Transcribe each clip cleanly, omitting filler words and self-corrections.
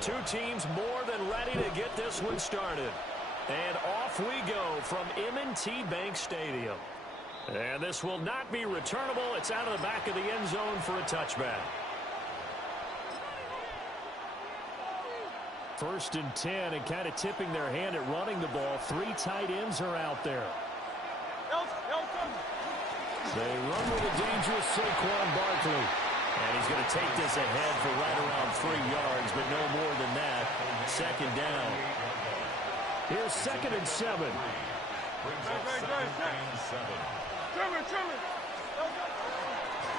Two teams more than ready to get this one started. And off we go from M&T Bank Stadium. And this will not be returnable. It's out of the back of the end zone for a touchback. 1st and 10, and kind of tipping their hand at running the ball. 3 tight ends are out there. They run with a dangerous Saquon Barkley. And he's going to take this ahead for right around 3 yards, but no more than that. 2nd down. Here's 2nd and 7.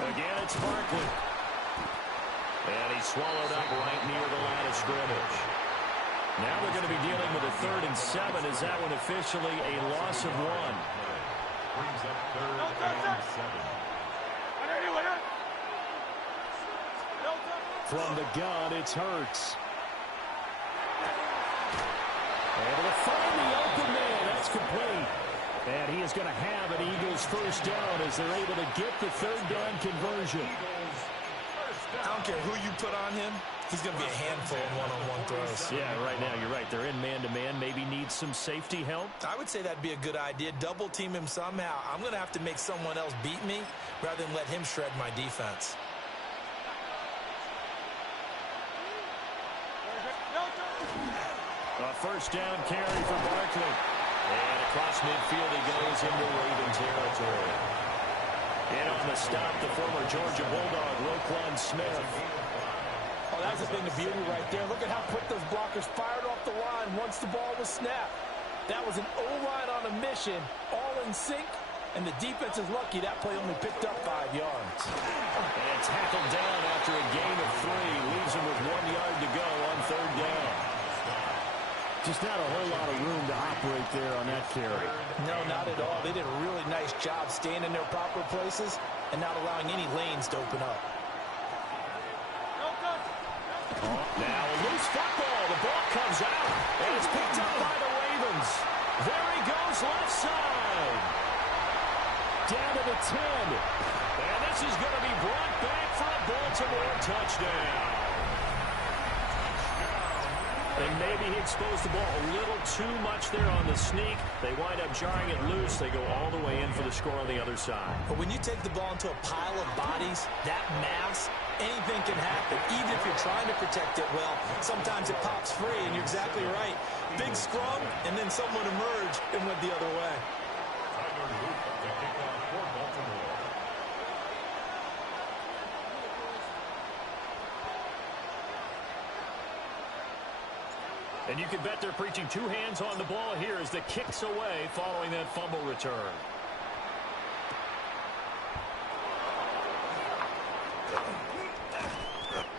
Again, it's Barkley. And he's swallowed up right near the line of scrimmage. Now they're going to be dealing with a 3rd and 7. Is that one officially a loss of 1? Brings up 3rd and 7. From the gun, it's Hurts. Able to find the open man. That's complete. And he is going to have an Eagles 1st down as they're able to get the 3rd down conversion. I don't care who you put on him. He's going to be a handful in one-on-one throws. Yeah, right now you're right. They're in man-to-man. Maybe needs some safety help. I would say that'd be a good idea. Double team him somehow. I'm going to have to make someone else beat me rather than let him shred my defense. A 1st down carry for Barkley. And across midfield he goes into Raven territory. And on the stop, the former Georgia Bulldog, Roquan Smith. Oh, that's a thing of beauty right there. Look at how quick those blockers fired off the line once the ball was snapped. That was an O-line on a mission, all in sync, and the defense is lucky that play only picked up 5 yards. And tackled down after a gain of 3. Leaves him with 1 yard to go on 3rd down. Just not a whole lot of room to operate there on that carry. No, not at all. They did a really nice job staying in their proper places and not allowing any lanes to open up. Now a loose football. The ball comes out, and it's picked up by the Ravens. There he goes left side. Down to the 10. And this is going to be brought back for a Baltimore touchdown. And maybe he exposed the ball a little too much there on the sneak. They wind up jarring it loose. They go all the way in for the score on the other side. But when you take the ball into a pile of bodies, that mass, anything can happen. Even if you're trying to protect it well, sometimes it pops free, and you're exactly right. Big scrum, and then someone emerged and went the other way. And you can bet they're preaching 2 hands on the ball here as the kick's away following that fumble return.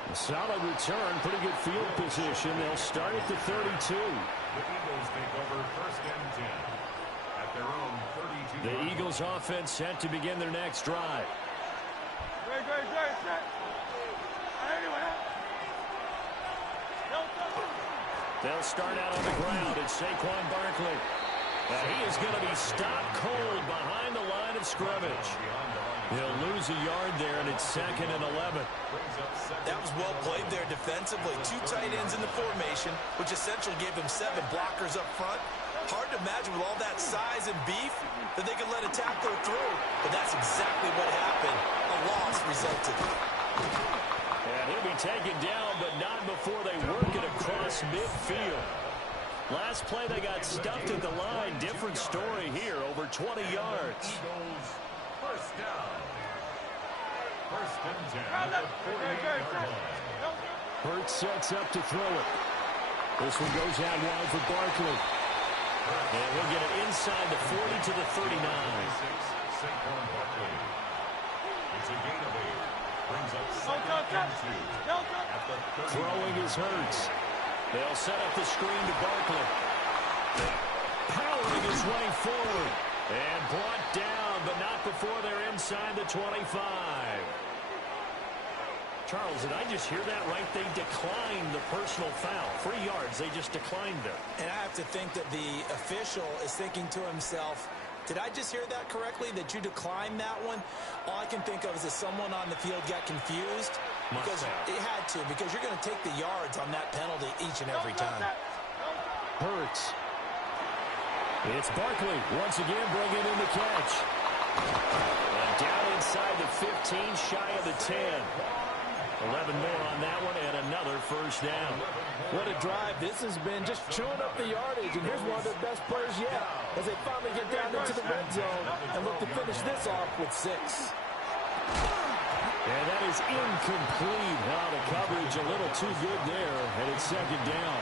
A solid return, pretty good field position. They'll start at the 32. The Eagles take over 1st and 10 at their own 32. The Eagles offense set to begin their next drive. They'll start out on the ground. It's Saquon Barkley. He is going to be stopped cold behind the line of scrimmage. He'll lose a yard there, and it's 2nd and 11. That was well played there defensively. 2 tight ends in the formation, which essentially gave them 7 blockers up front. Hard to imagine with all that size and beef that they could let a tackle through. But that's exactly what happened. A loss resulted. And he'll be taken down, but not before they work it across midfield. Last play, they got stuffed at the line. Different story here, over 20 yards. Eagles 1st down. 1st and 10 at the 48-yard line. Hurts sets up to throw it. This one goes out wide for Barkley. And we'll get it inside the 40 to the 39. Saquon Barkley. It's a gain of 8. Brings up 2nd and 2 at the 30. Throwing is Hurts. They'll set up the screen to Barkley. Powering his way forward. And brought down, but not before they're inside the 25. Charles, did I just hear that right? They declined the personal foul. 3 yards, they just declined it. And I have to think that the official is thinking to himself, Did I just hear that correctly, that you declined that one? All I can think of is that someone on the field got confused. Because it had to, because you're going to take the yards on that penalty each and every time. Hurts. It's Barkley once again bringing in the catch. And down inside the 15, shy of the 10. 11 more on that one and another first down. What a drive this has been, just chewing up the yardage. And here's one of their best players yet as they finally get down into the red zone and look to finish this off with 6. And that is incomplete. Now the coverage a little too good there, and it's second down.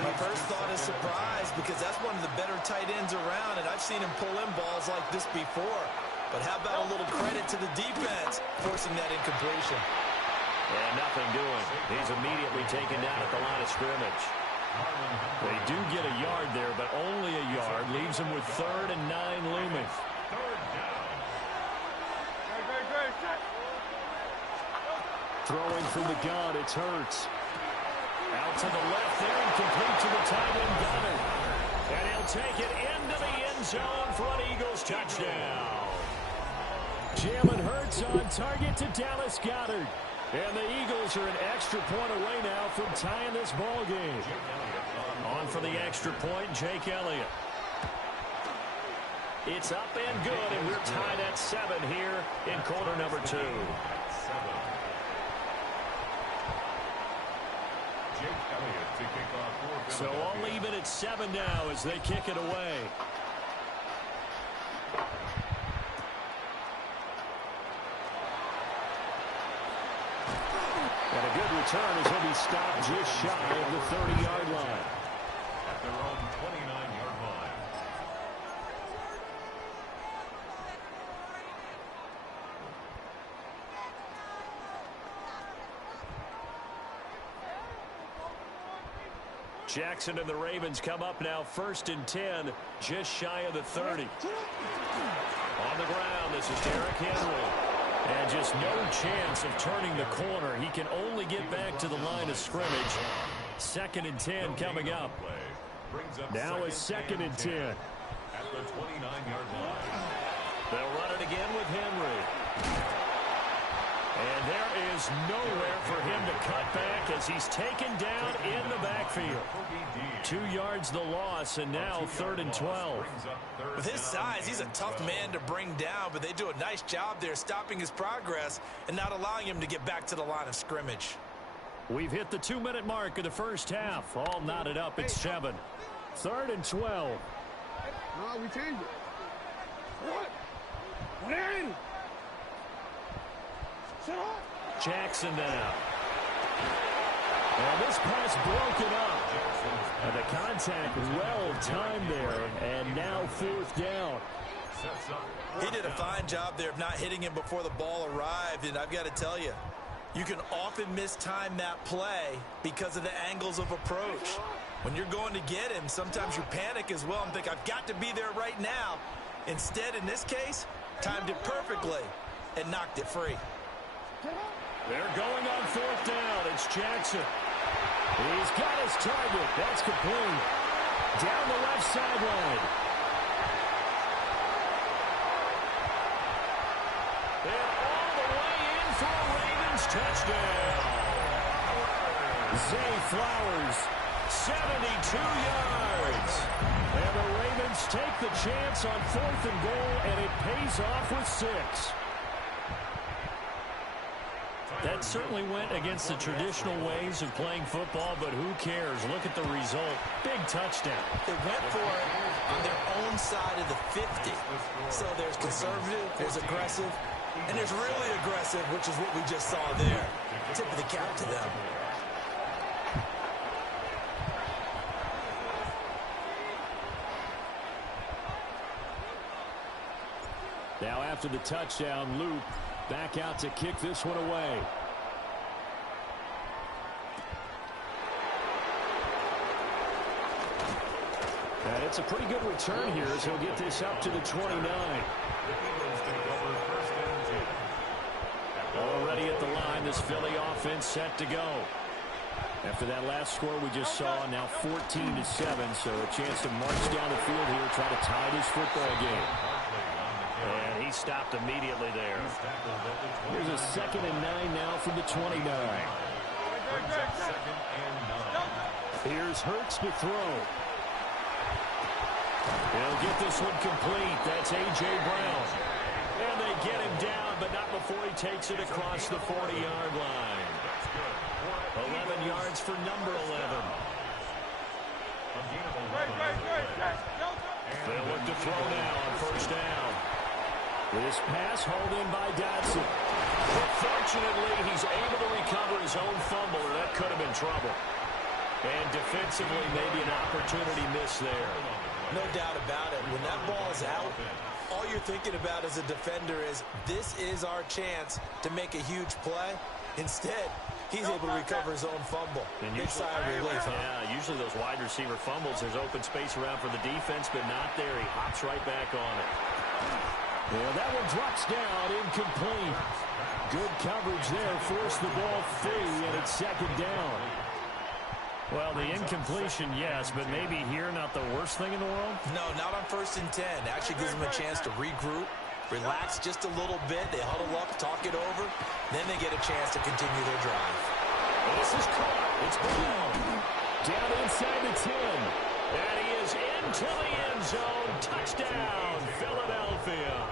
My first thought is surprise, because that's one of the better tight ends around, and I've seen him pull in balls like this before. But how about a little credit to the defense forcing that incompletion? And nothing doing. He's immediately taken down at the line of scrimmage. They do get a yard there, but only a yard. Leaves them with 3rd and 9 looming. Throwing from the gun, it's Hurts. Out to the left there and complete to the tight end Goddard. And he'll take it into the end zone for an Eagles touchdown. Jalen Hurts on target to Dallas Goddard. And the Eagles are an extra point away now from tying this ball game. On for the extra point, Jake Elliott. It's up and good, and we're tied at 7 here in quarter number 2. So all even at 7 now as they kick it away. And a good return as he'll be stopped just shy of the 30-yard line. At their own 29-yard line. Jackson and the Ravens come up now 1st and 10, just shy of the 30. On the ground, this is Derrick Henry. And just no chance of turning the corner. He can only get back to the line of scrimmage. 2nd and 10 coming up. Now it's 2nd and 10. At the 29-yard line. They'll run it again with Henry. And there is nowhere for him to cut back as he's taken down in the backfield. 2 yards the loss, and now 3rd and 12. With his size, he's a tough man to bring down, but they do a nice job there stopping his progress and not allowing him to get back to the line of scrimmage. We've hit the 2-minute mark of the first half. All knotted up at 7. 3rd and 12. No, we changed it. What? When? Jackson now. And this pass broken up. And the contact well timed there. And now 4th down. He did a fine job there of not hitting him before the ball arrived. And I've got to tell you, you can often mistime that play because of the angles of approach. When you're going to get him, sometimes you panic as well and think, I've got to be there right now. Instead, in this case, timed it perfectly and knocked it free. They're going on 4th down. It's Jackson. He's got his target. That's complete. Down the left sideline. And all the way in for a Ravens touchdown. Zay Flowers, 72 yards. And the Ravens take the chance on 4th and goal, and it pays off with 6. That certainly went against the traditional ways of playing football, but who cares? Look at the result. Big touchdown. They went for it on their own side of the 50. So there's conservative, there's aggressive, and there's really aggressive, which is what we just saw there. Tip of the cap to them. Now after the touchdown, Luke back out to kick this one away. And it's a pretty good return here as he'll get this up to the 29. Already at the line, this Philly offense set to go. After that last score we just saw, now 14-7, so a chance to march down the field here, try to tie this football game. And he stopped immediately there. Here's a 2nd and 9 now from the 29. Here's Hurts to throw. He'll get this one complete. That's A.J. Brown. And they get him down, but not before he takes it across the 40-yard line. 11 yards for number 11. They'll look to throw now on first down. This pass hauled in by Dotson. But fortunately, he's able to recover his own fumble, or that could have been trouble. And defensively, maybe an opportunity miss there. No doubt about it. When that ball's out, all you're thinking about as a defender is, this is our chance to make a huge play. Instead, he's able to recover his own fumble. And big sigh of relief, huh? Yeah, usually those wide receiver fumbles, there's open space around for the defense, but not there. He hops right back on it. Well, that one drops down, incomplete. Good coverage there, forced the ball free, and it's 2nd down. Well, the incompletion, yes, but maybe here not the worst thing in the world? No, not on 1st and 10. Actually gives them a chance to regroup, relax just a little bit. They huddle up, talk it over. Then they get a chance to continue their drive. This is caught. It's Brown. Down inside the 10. And he is into the end zone. Touchdown, Philadelphia.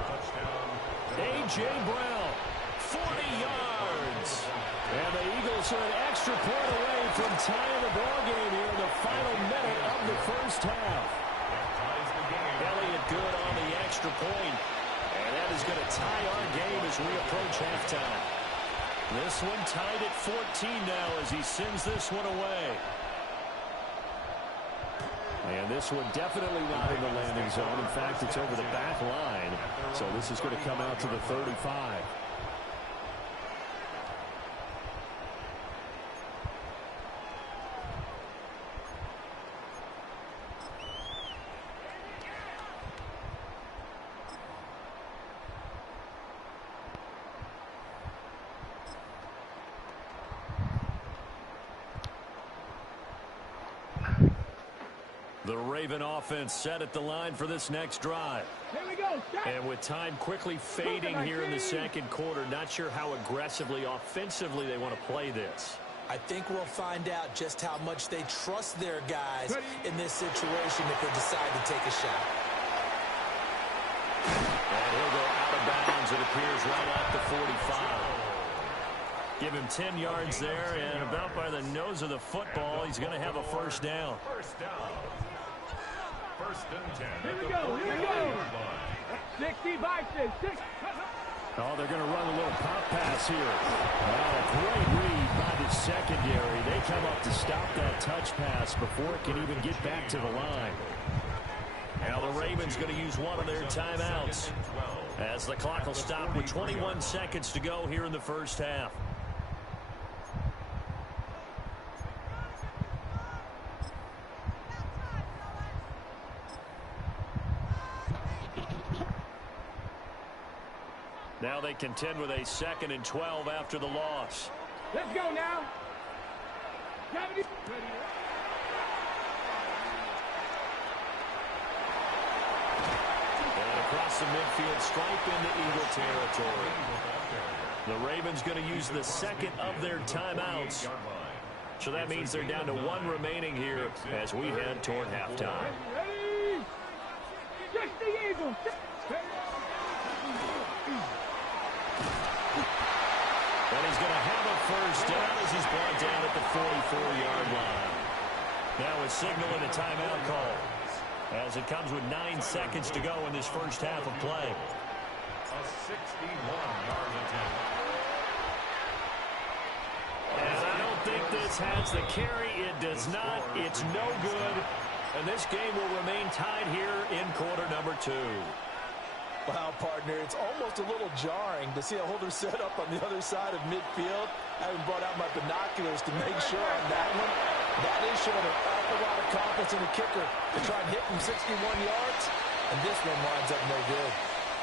A.J. Brown, 40 yards. And the Eagles are an extra point away from tying the ball game here in the final minute of the first half. Elliott good on the extra point. And that is going to tie our game as we approach halftime. This one tied at 14 now as he sends this one away. And this one definitely not in the landing zone. In fact, it's over the back line. So this is going to come out to the 35. The Raven offense set at the line for this next drive. Here we go. And with time quickly fading here in the 2nd quarter, not sure how aggressively, offensively they want to play this. I think we'll find out just how much they trust their guys in this situation if they decide to take a shot. And he'll go out of bounds, it appears, right at the 45. Give him 10 yards there, and about by the nose of the football, he's going to have a first down. First down. 1st and 10. Here we go. Here we go. 60 by 6. Oh, they're going to run a little pop pass here. Oh, great read by the secondary. They come up to stop that touch pass before it can even get back to the line. Now the Ravens going to use one of their timeouts as the clock will stop with 21 seconds to go here in the first half. Now they contend with a 2nd and 12 after the loss. Let's go now. And across the midfield stripe into Eagle territory. The Ravens going to use the 2nd of their timeouts. So that means they're down to 1 remaining here as we head toward halftime. Ready? Just the Eagles. And he's going to have a first down as he's brought down at the 44-yard line. Now a signal and a timeout call as it comes with 9 seconds to go in this first half of play. A 61-yard attempt. And I don't think this has the carry. It does not. It's no good. And this game will remain tied here in quarter number 2. Wow, partner, it's almost a little jarring to see a holder set up on the other side of midfield. I haven't brought out my binoculars to make sure on that one. That is showing an awful lot of confidence in the kicker to try and hit from 61 yards. And this one winds up no good.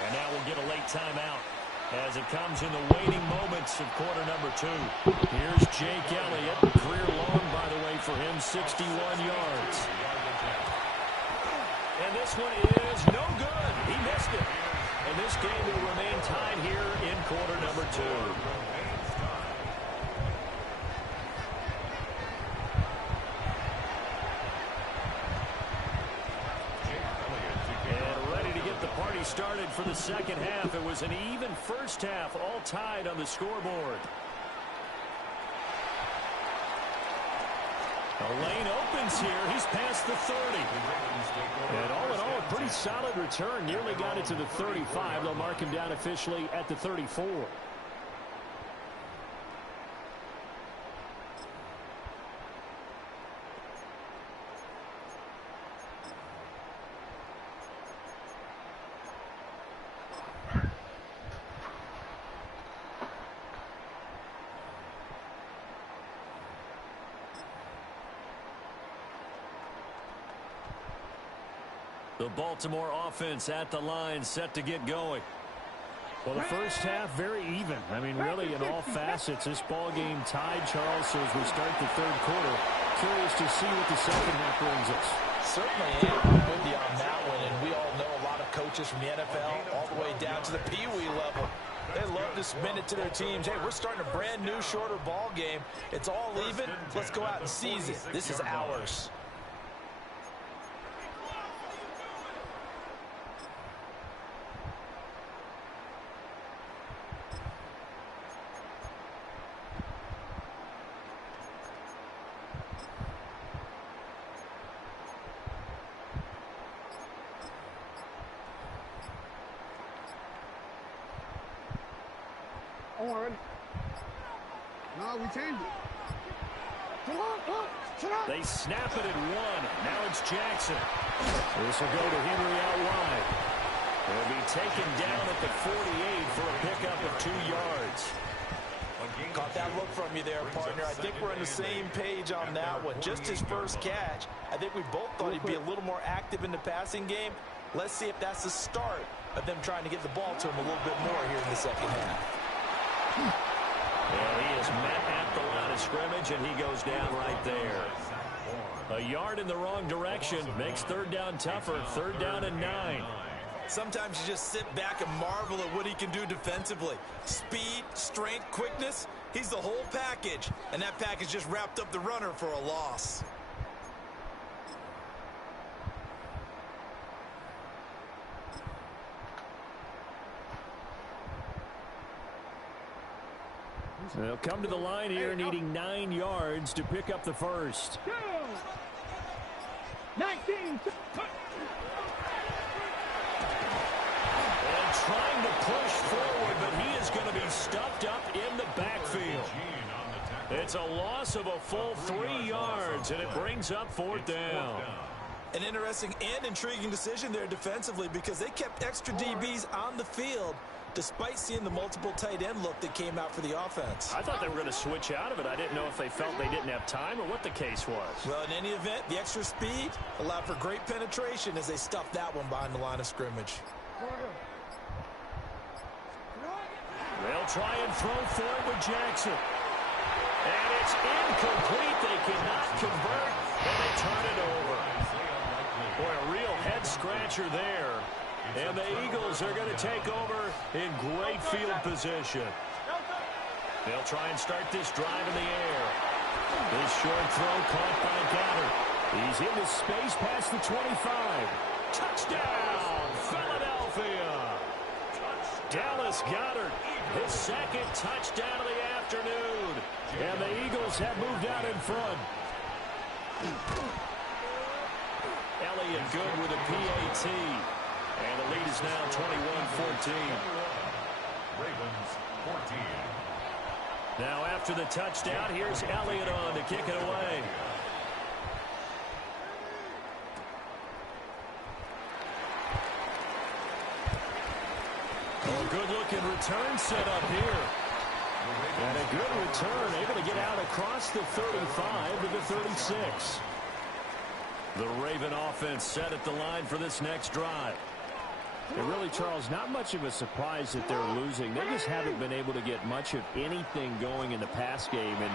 And now we'll get a late timeout as it comes in the waning moments of quarter number 2. Here's Jake Elliott, career long by by the way, for him, 61 yards. And this one is no good. He missed it. And this game will remain tied here in quarter number 2. Started for the second half. It was an even first half, all tied on the scoreboard. The lane opens here. He's past the 30. And all in all, a pretty solid return. Nearly got it to the 35. They'll mark him down officially at the 34. The Baltimore offense at the line, set to get going. Well, the first half, very even. I mean, really, in all facets, this ball game tied, Charles. So as we start the third quarter, curious to see what the second half brings us. Certainly am with you on that one, and we all know a lot of coaches from the NFL all the way down to the Pee-wee level. They love to spin it to their teams. Hey, we're starting a brand new, shorter ball game. It's all even. Let's go out and seize it. This is ours. No, we changed it. They snap it at 1. Now it's Jackson. This will go to Henry out wide. He'll be taken down at the 48 for a pickup of 2 yards. Caught that look from you there, partner. I think we're on the same page on that one. Just his first catch. I think we both thought he'd be a little more active in the passing game. Let's see if that's the start of them trying to get the ball to him a little bit more here in the second half. Well, he is met at the line of scrimmage, and he goes down right there. A yard in the wrong direction makes third down tougher. Third down and 9. Sometimes you just sit back and marvel at what he can do defensively. Speed, strength, quickness. He's the whole package, and that package just wrapped up the runner for a loss. They'll come to the line here needing 9 yards to pick up the first. 19. And trying to push forward, but he is going to be stuffed up in the backfield. It's a loss of a full 3 yards, and it brings up fourth down. An interesting and intriguing decision there defensively because they kept extra DBs on the field despite seeing the multiple tight end look that came out for the offense. I thought they were going to switch out of it. I didn't know if they felt they didn't have time or what the case was. Well, in any event, the extra speed allowed for great penetration as they stuffed that one behind the line of scrimmage. They'll try and throw for it with Jackson. And it's incomplete. They cannot convert, and they turn it over. Boy, a real head-scratcher there. And the Eagles are going to take over in great field position. They'll try and start this drive in the air. This short throw caught by Goddard. He's into space past the 25. Touchdown, Philadelphia. Dallas Goedert, his second touchdown of the afternoon. And the Eagles have moved out in front. Elliott good with a PAT. And the lead is now 21-14. Ravens 14. Now after the touchdown, here's Elliott on to kick it away. Oh, good-looking return set up here. And a good return, able to get out across the 35 to the 36. The Raven offense set at the line for this next drive. And really, Charles, not much of a surprise that they're losing. They just haven't been able to get much of anything going in the pass game. And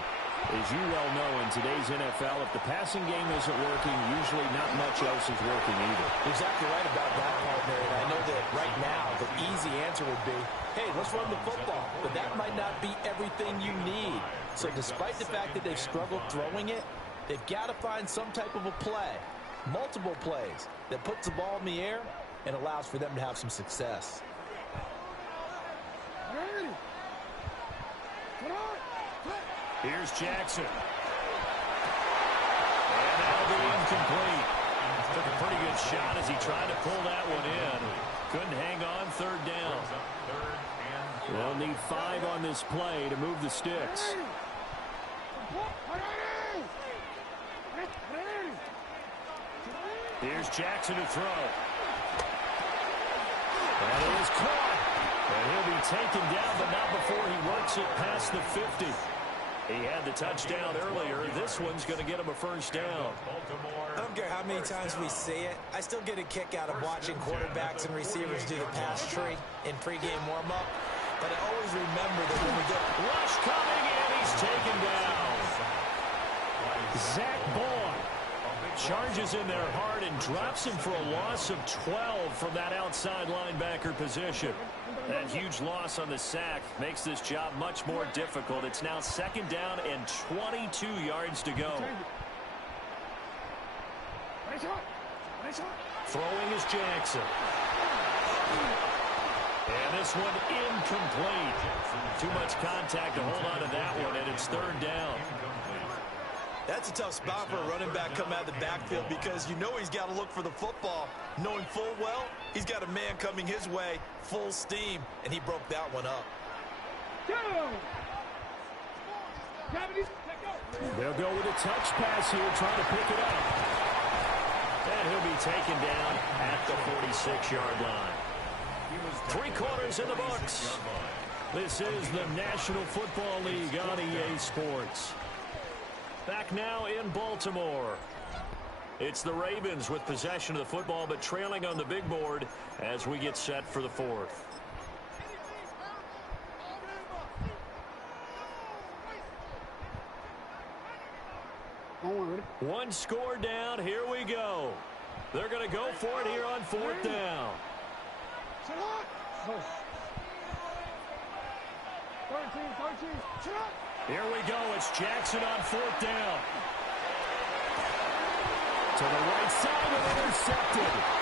As you well know, in today's NFL, if the passing game isn't working, usually not much else is working either. Exactly right about that, partner. And I know that right now the easy answer would be, hey, let's run the football. But that might not be everything you need. So despite the fact that they've struggled throwing it, they've got to find some type of a play, multiple plays, that puts the ball in the air and allows for them to have some success. Here's Jackson. And that'll be incomplete. Took a pretty good shot as he tried to pull that one in. Couldn't hang on, third down. They'll need 5 on this play to move the sticks. Here's Jackson to throw. And it is caught. And he'll be taken down, but not before he works it past the 50. He had the touchdown earlier. This one's going to get him a first down. I don't care how many times we say it, I still get a kick out of watching quarterbacks and receivers do the pass tree in pregame warm-up. But I always remember that when we get Rush coming, and he's taken down. Zach Bourne charges in there hard and drops him for a loss of 12 from that outside linebacker position. That huge loss on the sack makes this job much more difficult. It's now second down and 22 yards to go. Throwing is Jackson. And this one incomplete. Too much contact to hold on to that one, and it's third down. That's a tough spot for a running back coming out of the backfield because you know he's got to look for the football, knowing full well he's got a man coming his way, full steam, and he broke that one up. They'll go with a touch pass here, trying to pick it up. And he'll be taken down at the 46-yard line. 3 quarters in the books. This is the National Football League on EA Sports. Back now in Baltimore. It's the Ravens with possession of the football, but trailing on the big board as we get set for the 4th. One score down. Here we go. They're going to go for it here on 4th down. 13. Here we go. It's Jackson on 4th down. To the right side and intercepted.